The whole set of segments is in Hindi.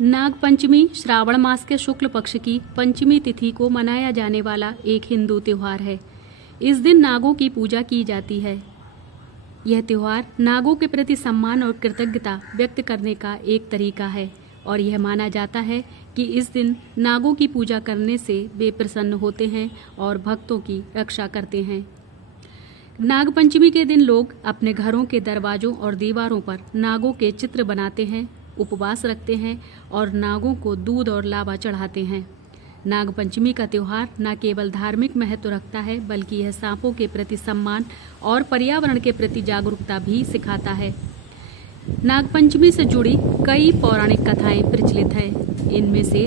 नाग पंचमी श्रावण मास के शुक्ल पक्ष की पंचमी तिथि को मनाया जाने वाला एक हिंदू त्योहार है। इस दिन नागों की पूजा की जाती है। यह त्योहार नागों के प्रति सम्मान और कृतज्ञता व्यक्त करने का एक तरीका है और यह माना जाता है कि इस दिन नागों की पूजा करने से वे प्रसन्न होते हैं और भक्तों की रक्षा करते हैं। नाग पंचमी के दिन लोग अपने घरों के दरवाजों और दीवारों पर नागों के चित्र बनाते हैं, उपवास रखते हैं और नागों को दूध और लावा चढ़ाते हैं। नाग पंचमी का त्यौहार न केवल धार्मिक महत्व रखता है बल्कि यह सांपों के प्रति सम्मान और पर्यावरण के प्रति जागरूकता भी सिखाता है। नाग पंचमी से जुड़ी कई पौराणिक कथाएं प्रचलित हैं। इनमें से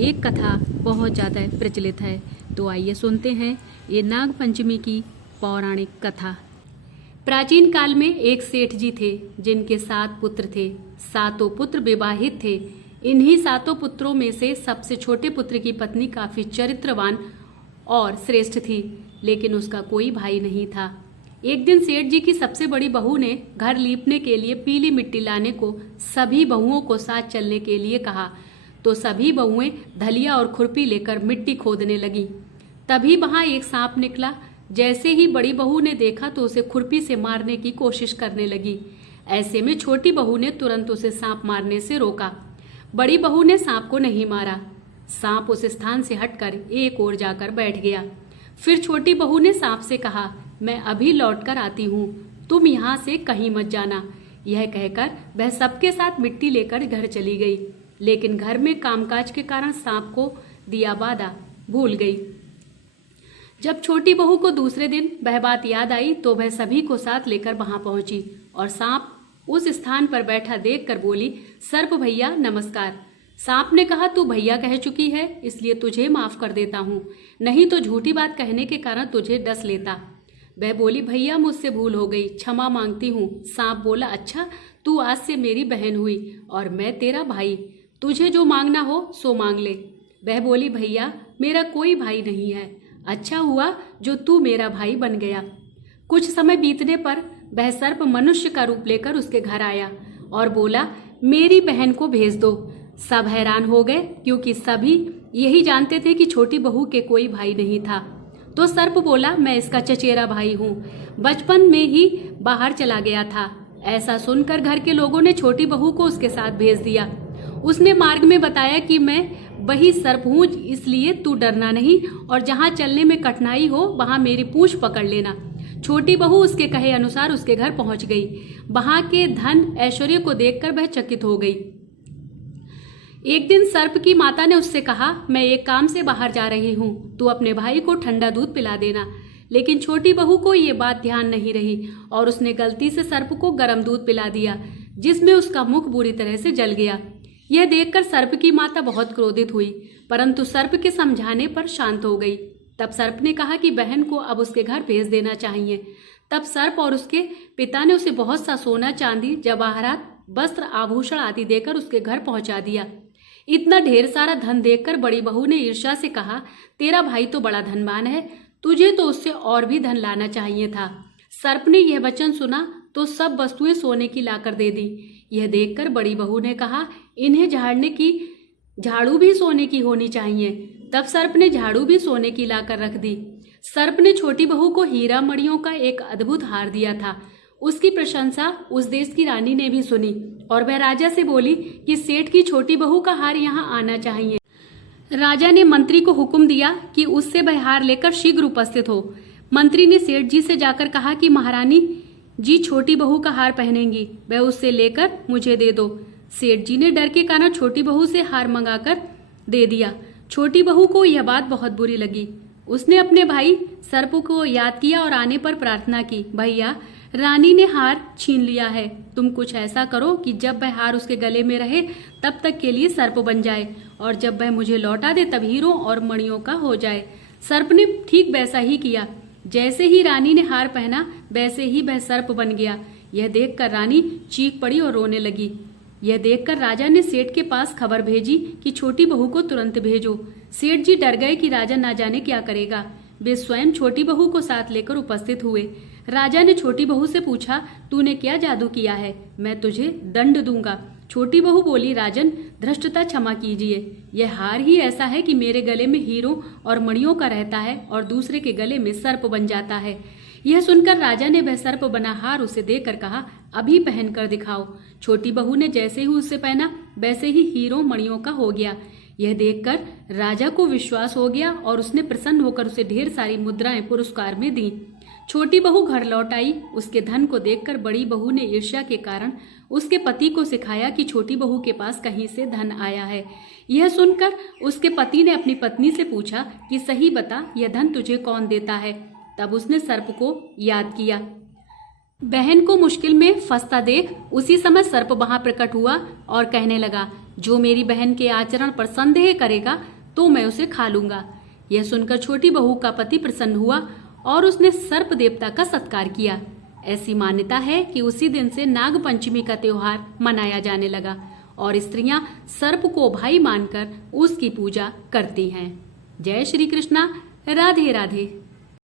एक कथा बहुत ज़्यादा प्रचलित है, तो आइए सुनते हैं ये नाग पंचमी की पौराणिक कथा। प्राचीन काल में एक सेठ जी थे जिनके 7 पुत्र थे। 7 पुत्र विवाहित थे। इन्हीं 7 पुत्रों में से सबसे छोटे पुत्र की पत्नी काफी चरित्रवान और श्रेष्ठ थी, लेकिन उसका कोई भाई नहीं था। एक दिन सेठ जी की सबसे बड़ी बहू ने घर लीपने के लिए पीली मिट्टी लाने को सभी बहुओं को साथ चलने के लिए कहा, तो सभी बहुएं धलिया और खुरपी लेकर मिट्टी खोदने लगी। तभी वहां एक सांप निकला। जैसे ही बड़ी बहू ने देखा तो उसे खुरपी से मारने की कोशिश करने लगी। ऐसे में छोटी बहू ने तुरंत उसे सांप मारने से रोका। बड़ी बहू ने सांप को नहीं मारा। सांप उस स्थान से हटकर एक ओर जाकर बैठ गया। फिर छोटी बहू ने सांप से कहा, मैं अभी लौटकर आती हूँ, तुम यहाँ से कहीं मत जाना। यह कहकर वह सबके साथ मिट्टी लेकर घर चली गई, लेकिन घर में कामकाज के कारण सांप को दिया वादा भूल गई। जब छोटी बहू को दूसरे दिन वह बात याद आई तो वह सभी को साथ लेकर वहां पहुंची और सांप उस स्थान पर बैठा देखकर बोली, सर्प भैया नमस्कार। सांप ने कहा, तू भैया कह चुकी है इसलिए तुझे माफ कर देता हूँ, नहीं तो झूठी बात कहने के कारण तुझे डस लेता। वह बोली, भैया मुझसे भूल हो गई, क्षमा मांगती हूँ। सांप बोला, अच्छा तू आज से मेरी बहन हुई और मैं तेरा भाई, तुझे जो मांगना हो सो मांग ले। वह बोली, भैया मेरा कोई भाई नहीं है, अच्छा हुआ जो तू मेरा भाई बन गया। कुछ समय बीतने पर वह सर्प मनुष्य का रूप लेकर उसके घर आया और बोला, मेरी बहन को भेज दो। सब हैरान हो गए क्योंकि सभी यही जानते थे कि छोटी बहू के कोई भाई नहीं था। तो सर्प बोला, मैं इसका चचेरा भाई हूँ, बचपन में ही बाहर चला गया था। ऐसा सुनकर घर के लोगों ने छोटी बहू को उसके साथ भेज दिया। उसने मार्ग में बताया कि मैं वही सर्प हूँ, इसलिए तू डरना नहीं और जहाँ चलने में कठिनाई हो वहाँ मेरी पूंछ पकड़ लेना। छोटी बहू उसके कहे अनुसार उसके घर पहुंच गई। वहां के धन ऐश्वर्य को देखकर वह चकित हो गई। एक दिन सर्प की माता ने उससे कहा, मैं एक काम से बाहर जा रही हूँ, तू अपने भाई को ठंडा दूध पिला देना। लेकिन छोटी बहू को ये बात ध्यान नहीं रही और उसने गलती से सर्प को गर्म दूध पिला दिया, जिसमें उसका मुख बुरी तरह से जल गया। यह देखकर सर्प की माता बहुत क्रोधित हुई, परंतु सर्प के समझाने पर शांत हो गई। तब सर्प ने कहा कि बहन को अब उसके घर भेज देना चाहिए। तब सर्प और उसके पिता ने उसे बहुत सा सोना, चांदी, जवाहरात, वस्त्र, आभूषण आदि देकर उसके घर पहुंचा दिया। इतना ढेर सारा धन देखकर बड़ी बहू ने ईर्ष्या से कहा, तेरा भाई तो बड़ा धनवान है, तुझे तो उससे और भी धन लाना चाहिए था। सर्प ने यह वचन सुना तो सब वस्तुएं सोने की लाकर दे दी। यह देखकर बड़ी बहू ने कहा, इन्हें झाड़ने की झाड़ू भी सोने की होनी चाहिए। तब सर्प ने झाड़ू भी सोने की लाकर रख दी। सर्प ने छोटी बहू को हीरा मणियों का एक अद्भुत हार दिया था। उसकी प्रशंसा उस देश की रानी ने भी सुनी और वह राजा से बोली कि सेठ की छोटी बहू का हार यहाँ आना चाहिए। राजा ने मंत्री को हुक्म दिया कि उससे वह हार लेकर शीघ्र उपस्थित हो। मंत्री ने सेठ जी से जाकर कहा कि महारानी जी छोटी बहू का हार पहनेंगी, वह उससे लेकर मुझे दे दो। सेठ जी ने डर के कारण छोटी बहू से हार मंगाकर दे दिया। छोटी बहू को यह बात बहुत बुरी लगी। उसने अपने भाई सर्प को याद किया और आने पर प्रार्थना की, भैया रानी ने हार छीन लिया है, तुम कुछ ऐसा करो कि जब वह हार उसके गले में रहे तब तक के लिए सर्प बन जाए और जब वह मुझे लौटा दे तब हीरों और मणियों का हो जाए। सर्प ने ठीक वैसा ही किया। जैसे ही रानी ने हार पहना वैसे ही वह सर्प बन गया। यह देखकर रानी चीख पड़ी और रोने लगी। यह देखकर राजा ने सेठ के पास खबर भेजी कि छोटी बहू को तुरंत भेजो। सेठ जी डर गए कि राजा ना जाने क्या करेगा। वे स्वयं छोटी बहू को साथ लेकर उपस्थित हुए। राजा ने छोटी बहू से पूछा, तूने क्या जादू किया है? मैं तुझे दंड दूंगा। छोटी बहू बोली, राजन धृष्टता क्षमा कीजिए, यह हार ही ऐसा है कि मेरे गले में हीरों और मणियों का रहता है और दूसरे के गले में सर्प बन जाता है। यह सुनकर राजा ने वह सर्प बना हार उसे देकर कहा, अभी पहन कर दिखाओ। छोटी बहू ने जैसे ही उसे पहना वैसे ही हीरों मणियों का हो गया। यह देखकर राजा को विश्वास हो गया और उसने प्रसन्न होकर उसे ढेर सारी मुद्राएं पुरस्कार में दी। छोटी बहू घर लौट आई। उसके धन को देखकर बड़ी बहू ने ईर्ष्या के कारण उसके पति को सिखाया कि छोटी बहू के पास कहीं से धन आया है। यह सुनकर उसके पति ने अपनी पत्नी से पूछा कि सही बता, यह धन तुझे कौन देता है। तब उसने सर्प को याद किया। बहन को मुश्किल में फंसता देख उसी समय सर्प वहां प्रकट हुआ और कहने लगा, जो मेरी बहन के आचरण पर संदेह करेगा तो मैं उसे खा लूंगा। यह सुनकर छोटी बहू का पति प्रसन्न हुआ और उसने सर्प देवता का सत्कार किया। ऐसी मान्यता है कि उसी दिन से नाग पंचमी का त्योहार मनाया जाने लगा और स्त्रियां सर्प को भाई मानकर उसकी पूजा करती हैं। जय श्री कृष्णा। राधे राधे।